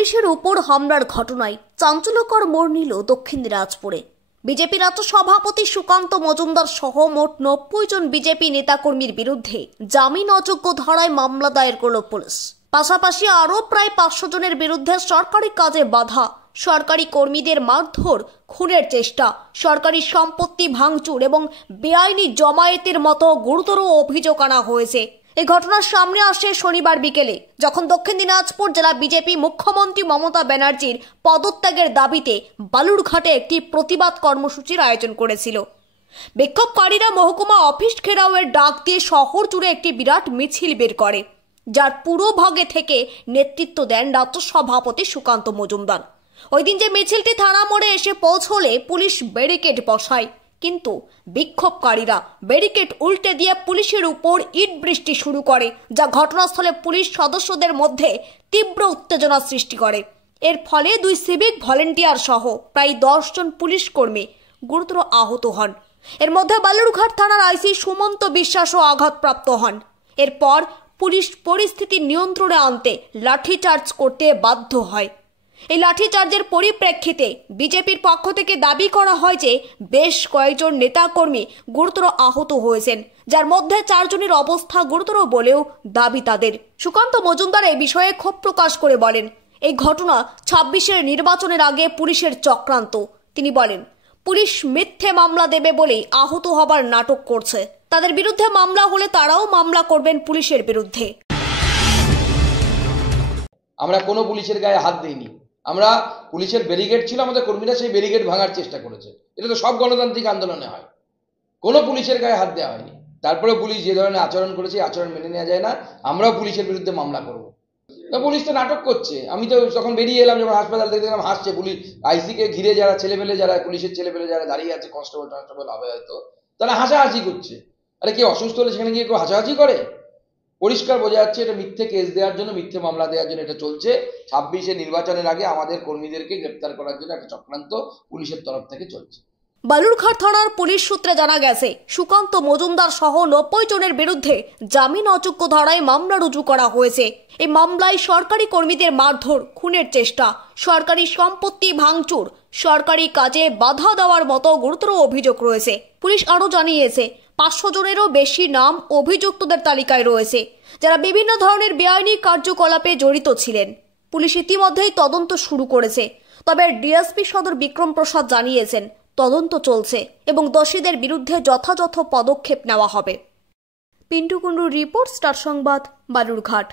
পুলিশের উপর হামলার ঘটনায় চাঞ্চল্যকর মোড় নিল দক্ষিণ দিনাজপুরে। বিজেপি রাজ্য সভাপতি সুকান্ত মজুমদার সহ মোট 90 জন বিজেপি নেতাকর্মীর বিরুদ্ধে জামিন অযোগ্য ধারায় মামলা দায়ের করল পুলিশ। পাশাপাশি আরও প্রায় 500 জনের বিরুদ্ধে সরকারি কাজে বাধা, সরকারি কর্মীদের মারধর, খুনের চেষ্টা, সরকারি সম্পত্তি ভাঙচুর এবং বেআইনি জমায়েতের মতো গুরুতর অভিযোগ আনা হয়েছে। এই ঘটনার সামনে আসে শনিবার বিকেলে, যখন দক্ষিণ দিনাজপুর জেলা বিজেপি মুখ্যমন্ত্রী মমতা ব্যানার্জির পদত্যাগের দাবিতে বালুরঘাটে একটি প্রতিবাদ কর্মসূচির আয়োজন করেছিল। বিক্ষোভকারীরা মহকুমা অফিস ঘেরাওয়ের ডাক দিয়ে শহর জুড়ে একটি বিরাট মিছিল বের করে, যার পুরো ভাগে থেকে নেতৃত্ব দেন রাজ্য সভাপতি সুকান্ত মজুমদার। ওই দিন যে মিছিলটি থানা মোড়ে এসে পৌঁছলে পুলিশ ব্যারিকেড বসায়, কিন্তু বিক্ষোভকারীরা ব্যারিকেড উল্টে দিয়ে পুলিশের উপর ইট বৃষ্টি শুরু করে, যা ঘটনাস্থলে পুলিশ সদস্যদের মধ্যে তীব্র উত্তেজনা সৃষ্টি করে। এর ফলে 2 সিভিক ভলেন্টিয়ার সহ প্রায় 10 জন পুলিশ কর্মী গুরুতর আহত হন। এর মধ্যে বালুরঘাট থানার আইসি সুমন্ত বিশ্বাসও আঘাতপ্রাপ্ত হন। এরপর পুলিশ পরিস্থিতি নিয়ন্ত্রণে আনতে লাঠিচার্জ করতে বাধ্য হয়। এই লাঠিচার্জের পরিপ্রেক্ষিতে বিজেপির পক্ষ থেকে দাবি করা হয় যে বেশ কয়েকজন নেতাকর্মী গুরুতর আহত হয়েছেন, যার মধ্যে 4 জনের অবস্থা গুরুতর বলেও দাবি তাদের। সুকান্ত মজুমদার এই বিষয়ে ক্ষোভ প্রকাশ করে বলেন, এই ঘটনা 26-এর নির্বাচনের আগে পুলিশের চক্রান্ত। তিনি বলেন, পুলিশ মিথ্যে মামলা দেবে বলেই আহত হবার নাটক করছে। তাদের বিরুদ্ধে মামলা হলে তারাও মামলা করবেন পুলিশের বিরুদ্ধে। আমরা কোনো পুলিশের গায়ে হাত দিইনি। আমরা পুলিশের ব্যারিকেড ছিল, আমাদের কর্মীরা সেই ব্যারিকেড ভাঙার চেষ্টা করেছে। এটা তো সব গণতান্ত্রিক আন্দোলনে হয়, কোনো পুলিশের গায়ে হাত দেওয়া হয়নি। তারপরে পুলিশ যে ধরনের আচরণ করেছে, আচরণ মেনে নেওয়া যায় না। আমরাও পুলিশের বিরুদ্ধে মামলা করব না। পুলিশ তো নাটক করছে। আমি তো যখন বেরিয়ে এলাম, যখন হাসপাতাল থেকে দেখলাম হাসছে পুলিশ। আইসিকে ঘিরে যারা ছেলেপেলে, যারা পুলিশের ছেলেপেলে যারা দাঁড়িয়ে আছে, কনস্টেবল হবে হয়তো, তারা হাসাহাসি করছে। আরে কেউ অসুস্থ হলে সেখানে গিয়ে কেউ হাসাহাসি করে? পরিষ্কার বোঝা যাচ্ছে এটা মিথ্যে কেস দেওয়ার জন্য, মিথ্যে মামলা দেওয়ার জন্য এটা চলছে। 26-এর নির্বাচনের আগে আমাদের কর্মীদেরকে গ্রেপ্তার করার জন্য একটা চক্রান্ত পুলিশের তরফ থেকে চলছে। বালুরঘাট থানার পুলিশ সূত্রে জানা গেছে, সুকান্ত মজুমদার সহ 90 জনের বিরুদ্ধে জামিন অযোগ্য ধারায় মামলা রুজু করা হয়েছে। এই মামলায় সরকারি কর্মীদের মারধর, খুনের চেষ্টা, সরকারি সম্পত্তি ভাঙচুর, সরকারি কাজে বাধা দেওয়ার মতো গুরুতর অভিযোগ রয়েছে। পুলিশ আরও জানিয়েছে, 500 জনেরও বেশি নাম অভিযুক্তদের তালিকায় রয়েছে, যারা বিভিন্ন ধরনের বেআইনি কার্যকলাপে জড়িত ছিলেন। পুলিশ ইতিমধ্যেই তদন্ত শুরু করেছে। তবে ডিএসপি সদর বিক্রম প্রসাদ জানিয়েছেন, তদন্ত চলছে এবং দোষীদের বিরুদ্ধে যথাযথ পদক্ষেপ নেওয়া হবে। পিন্টু কুণ্ডুর রিপোর্ট, স্টার সংবাদ, বালুরঘাট।